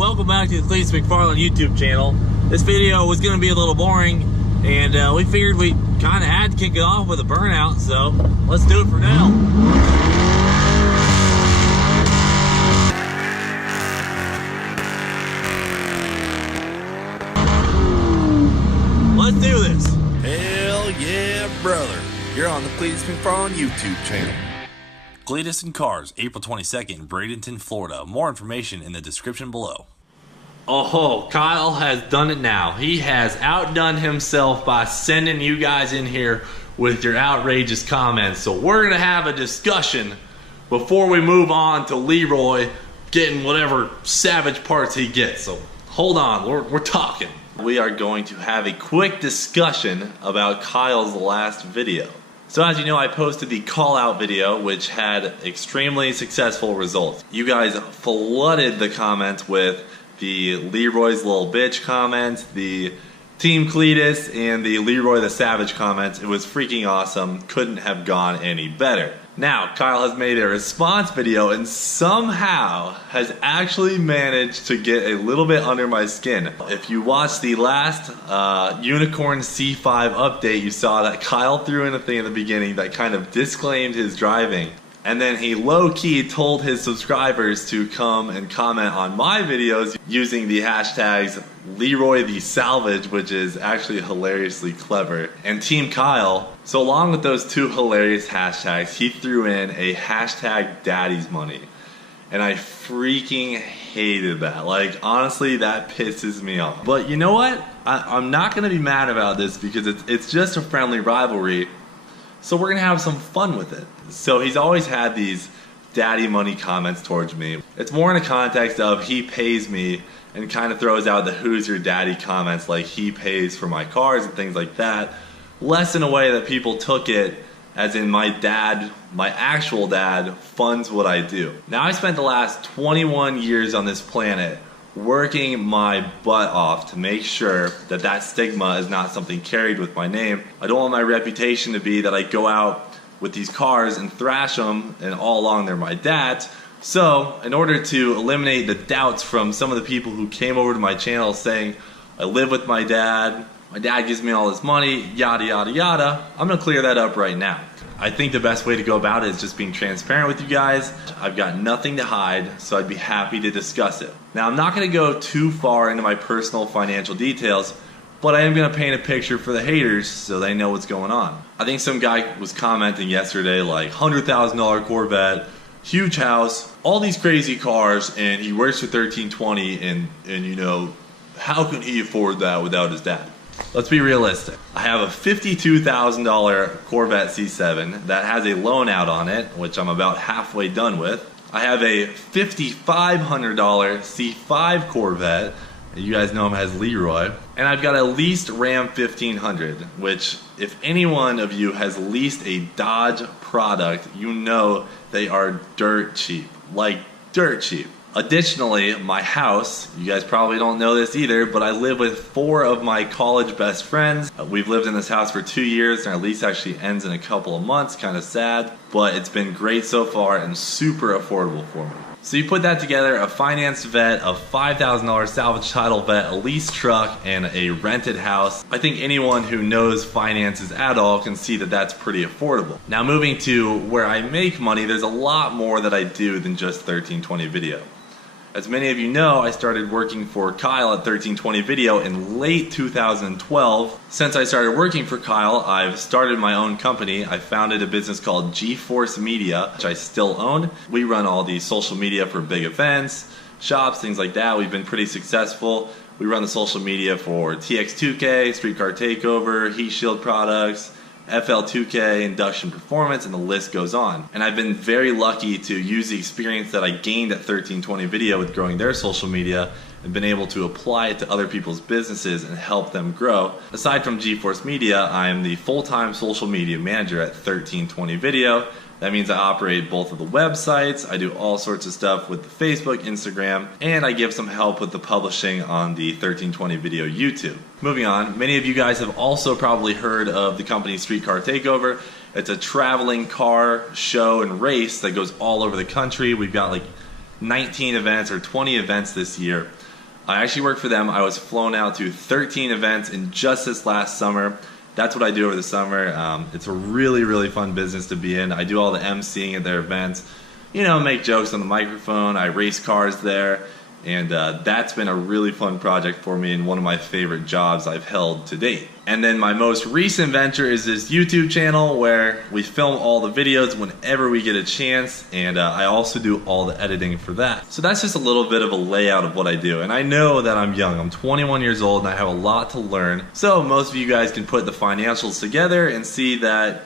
welcome back to the Cletus McFarland YouTube channel. This video was going to be a little boring, and we figured we kind of had to kick it off with a burnout, so let's do it for now. Let's do this. Hell yeah, brother. You're on the Cletus McFarland YouTube channel. Cletus and Cars, April 22nd, Bradenton, Florida. More information in the description below. Oh, Kyle has done it now. He has outdone himself by sending you guys in here with your outrageous comments. So we're going to have a discussion before we move on to Leroy getting whatever savage parts he gets. So hold on, we're talking. We are going to have a quick discussion about Kyle's last video. So as you know, I posted the call out video, which had extremely successful results. You guys flooded the comments with the Leroy's little bitch comments, the Team Cletus, and the Leroy the Savage comments. It was freaking awesome. Couldn't have gone any better. Now, Kyle has made a response video and somehow has actually managed to get a little bit under my skin. If you watched the last Unicorn C5 update, you saw that Kyle threw in a thing at the beginning that kind of disclaimed his driving. And then he low-key told his subscribers to come and comment on my videos using the hashtags Leroy the Salvage, which is actually hilariously clever, and Team Kyle. So along with those two hilarious hashtags, he threw in a hashtag Daddy's Money. And I freaking hated that. Like, honestly, that pisses me off. But you know what? I'm not going to be mad about this because it's just a friendly rivalry. So we're gonna have some fun with it. So he's always had these daddy money comments towards me. It's more in the context of he pays me and kind of throws out the who's your daddy comments, like he pays for my cars and things like that. Less in a way that people took it as in my dad, my actual dad, funds what I do. Now, I spent the last 21 years on this planet working my butt off to make sure that that stigma is not something carried with my name. I don't want my reputation to be that I go out with these cars and thrash them and all along they're my dad's. So in order to eliminate the doubts from some of the people who came over to my channel saying I live with my dad gives me all this money, yada yada yada, I'm gonna clear that up right now. I think the best way to go about it is just being transparent with you guys. I've got nothing to hide, so I'd be happy to discuss it. Now, I'm not going to go too far into my personal financial details, but I am going to paint a picture for the haters so they know what's going on. I think some guy was commenting yesterday like $100,000 Corvette, huge house, all these crazy cars, and he works for 1320, and you know, how can he afford that without his dad? Let's be realistic. I have a $52,000 Corvette C7 that has a loan out on it, which I'm about halfway done with. I have a $5,500 C5 Corvette, you guys know him as Leroy, and I've got a leased Ram 1500, which if any one of you has leased a Dodge product, you know they are dirt cheap, like dirt cheap. Additionally, my house, you guys probably don't know this either, but I live with 4 of my college best friends. We've lived in this house for 2 years, and our lease actually ends in a couple of months, kind of sad, but it's been great so far and super affordable for me. So you put that together, a financed vet, a $5,000 salvage title vet, a leased truck, and a rented house. I think anyone who knows finances at all can see that that's pretty affordable. Now moving to where I make money, there's a lot more that I do than just 1320 video. As many of you know, I started working for Kyle at 1320 Video in late 2012. Since I started working for Kyle, I've started my own company. I founded a business called G-Force Media, which I still own. We run all the social media for big events, shops, things like that. We've been pretty successful. We run the social media for TX2K, Streetcar Takeover, Heat Shield products, FL2K, Induction Performance, and the list goes on. And I've been very lucky to use the experience that I gained at 1320 Video with growing their social media and been able to apply it to other people's businesses and help them grow. Aside from G-Force Media, I am the full-time social media manager at 1320 Video. That means I operate both of the websites, I do all sorts of stuff with the Facebook, Instagram, and I give some help with the publishing on the 1320 Video YouTube. Moving on, many of you guys have also probably heard of the company Streetcar Takeover. It's a traveling car show and race that goes all over the country. We've got like 19 events or 20 events this year. I actually work for them. I was flown out to 13 events in just this last summer. That's what I do over the summer. It's a really, really fun business to be in. I do all the emceeing at their events, you know, make jokes on the microphone. I race cars there. And that's been a really fun project for me and one of my favorite jobs I've held to date. And then my most recent venture is this YouTube channel where we film all the videos whenever we get a chance, and I also do all the editing for that. So that's just a little bit of a layout of what I do. And I know that I'm young. I'm 21 years old and I have a lot to learn. So most of you guys can put the financials together and see that,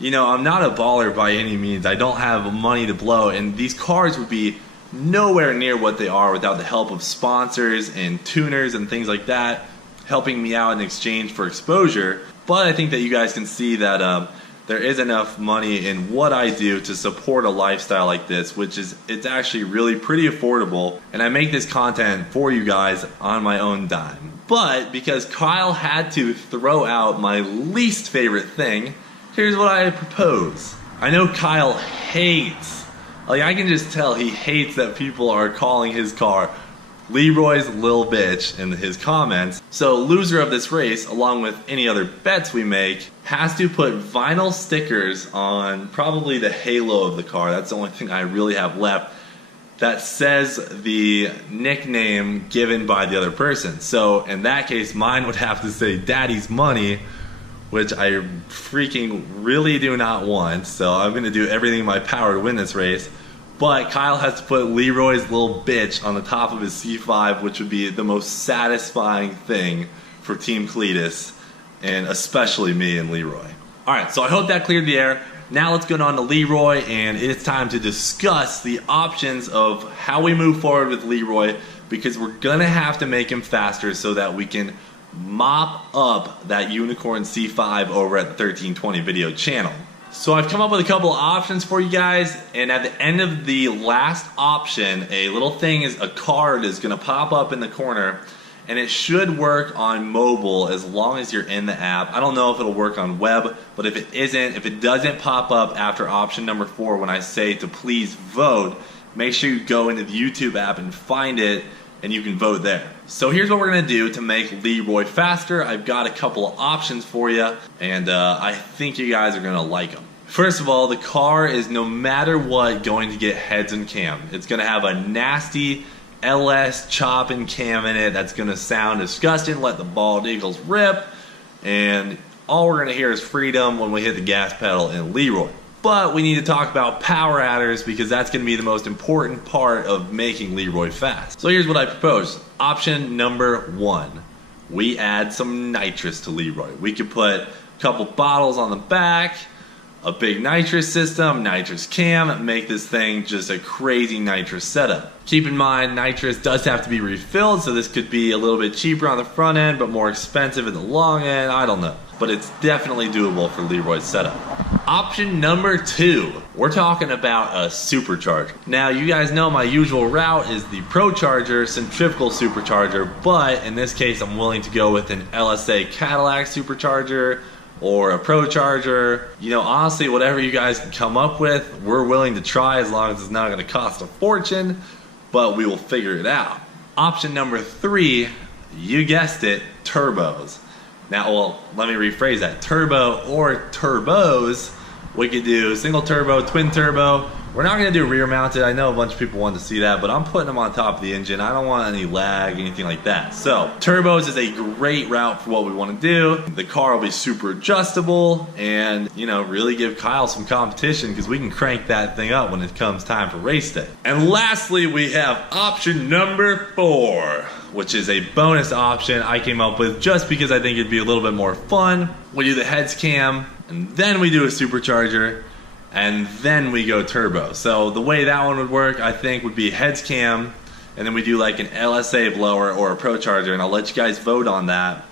you know, I'm not a baller by any means. I don't have money to blow, and these cars would be nowhere near what they are without the help of sponsors and tuners and things like that helping me out in exchange for exposure. But I think that you guys can see that there is enough money in what I do to support a lifestyle like this, which is, it's actually really pretty affordable, and I make this content for you guys on my own dime. But because Kyle had to throw out my least favorite thing, here's what I propose. I know Kyle hates, like, I can just tell he hates that people are calling his car Leroy's Lil Bitch in his comments. So loser of this race, along with any other bets we make, has to put vinyl stickers on probably the halo of the car. That's the only thing I really have left that says the nickname given by the other person. So in that case, mine would have to say Daddy's Money, which I freaking really do not want. So I'm going to do everything in my power to win this race. But Kyle has to put Leroy's Lil Bitch on the top of his C5, which would be the most satisfying thing for Team Cletus, and especially me and Leroy. Alright, so I hope that cleared the air. Now let's go on to Leroy, and it's time to discuss the options of how we move forward with Leroy, because we're going to have to make him faster so that we can mop up that Unicorn C5 over at the 1320 video channel. So I've come up with a couple of options for you guys, and at the end of the last option, a little thing is a card is going to pop up in the corner, and it should work on mobile as long as you're in the app. I don't know if it'll work on web, but if it doesn't pop up after option number 4 when I say to please vote, make sure you go into the YouTube app and find it, and you can vote there. So here's what we're going to do to make Leroy faster. I've got a couple of options for you, and I think you guys are going to like them. First of all, the car is no matter what going to get heads and cam. It's going to have a nasty LS chop and cam in it that's going to sound disgusting, let the bald eagles rip, and all we're going to hear is freedom when we hit the gas pedal in Leroy. But we need to talk about power adders, because that's going to be the most important part of making Leroy fast. So here's what I propose. Option number 1. We add some nitrous to Leroy. We could put a couple bottles on the back, a big nitrous system, nitrous cam, make this thing just a crazy nitrous setup. Keep in mind, nitrous does have to be refilled, so this could be a little bit cheaper on the front end, but more expensive at the long end, I don't know. But it's definitely doable for Leroy's setup. Option number 2, we're talking about a supercharger. Now, you guys know my usual route is the Pro Charger centrifugal supercharger, but in this case, I'm willing to go with an LSA Cadillac supercharger or a Pro Charger. You know, honestly, whatever you guys can come up with, we're willing to try, as long as it's not going to cost a fortune, but we will figure it out. Option number 3, you guessed it, turbos. Now, well, let me rephrase that. Turbo or turbos. We could do single turbo, twin turbo. We're not going to do rear mounted. I know a bunch of people want to see that, but I'm putting them on top of the engine. I don't want any lag, anything like that. So turbos is a great route for what we want to do. The car will be super adjustable and, you know, really give Kyle some competition, because we can crank that thing up when it comes time for race day. And lastly, we have option number 4, which is a bonus option I came up with just because I think it'd be a little bit more fun. We do the heads cam, and then we do a supercharger, and then we go turbo. So the way that one would work, I think, would be heads cam, and then we do like an LSA blower or a Pro Charger, and I'll let you guys vote on that.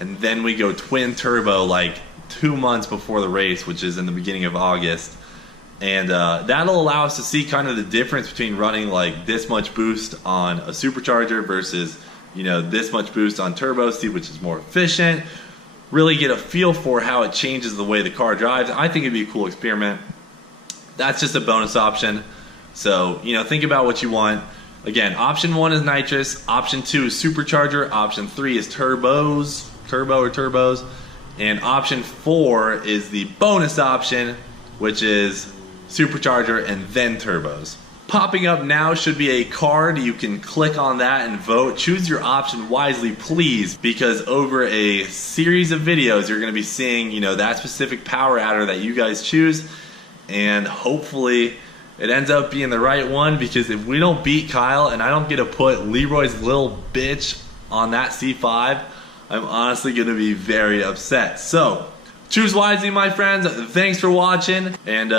And then we go twin turbo like 2 months before the race, which is in the beginning of August. And that'll allow us to see kind of the difference between running like this much boost on a supercharger versus, you know, this much boost on turbo, see which is more efficient. Really get a feel for how it changes the way the car drives. I think it'd be a cool experiment. That's just a bonus option. So, you know, think about what you want. Again, option 1 is nitrous, option 2 is supercharger, option 3 is turbo, and option 4 is the bonus option, which is supercharger and then turbos. Popping up now should be a card. You can click on that and vote. Choose your option wisely, please, because over a series of videos, you're going to be seeing, you know, that specific power adder that you guys choose, and hopefully it ends up being the right one, because if we don't beat Kyle and I don't get to put Leroy's little bitch on that C5, I'm honestly going to be very upset. So, choose wisely, my friends. Thanks for watching, and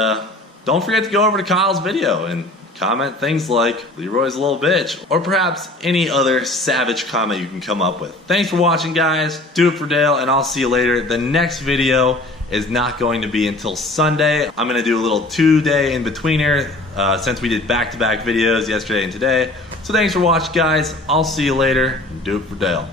don't forget to go over to Kyle's video and comment things like Leroy's a little bitch, or perhaps any other savage comment you can come up with. Thanks for watching, guys. Do it for Dale, and I'll see you later. The next video is not going to be until Sunday. I'm going to do a little 2-day in between here, since we did back-to-back videos yesterday and today. So thanks for watching, guys. I'll see you later. Do it for Dale.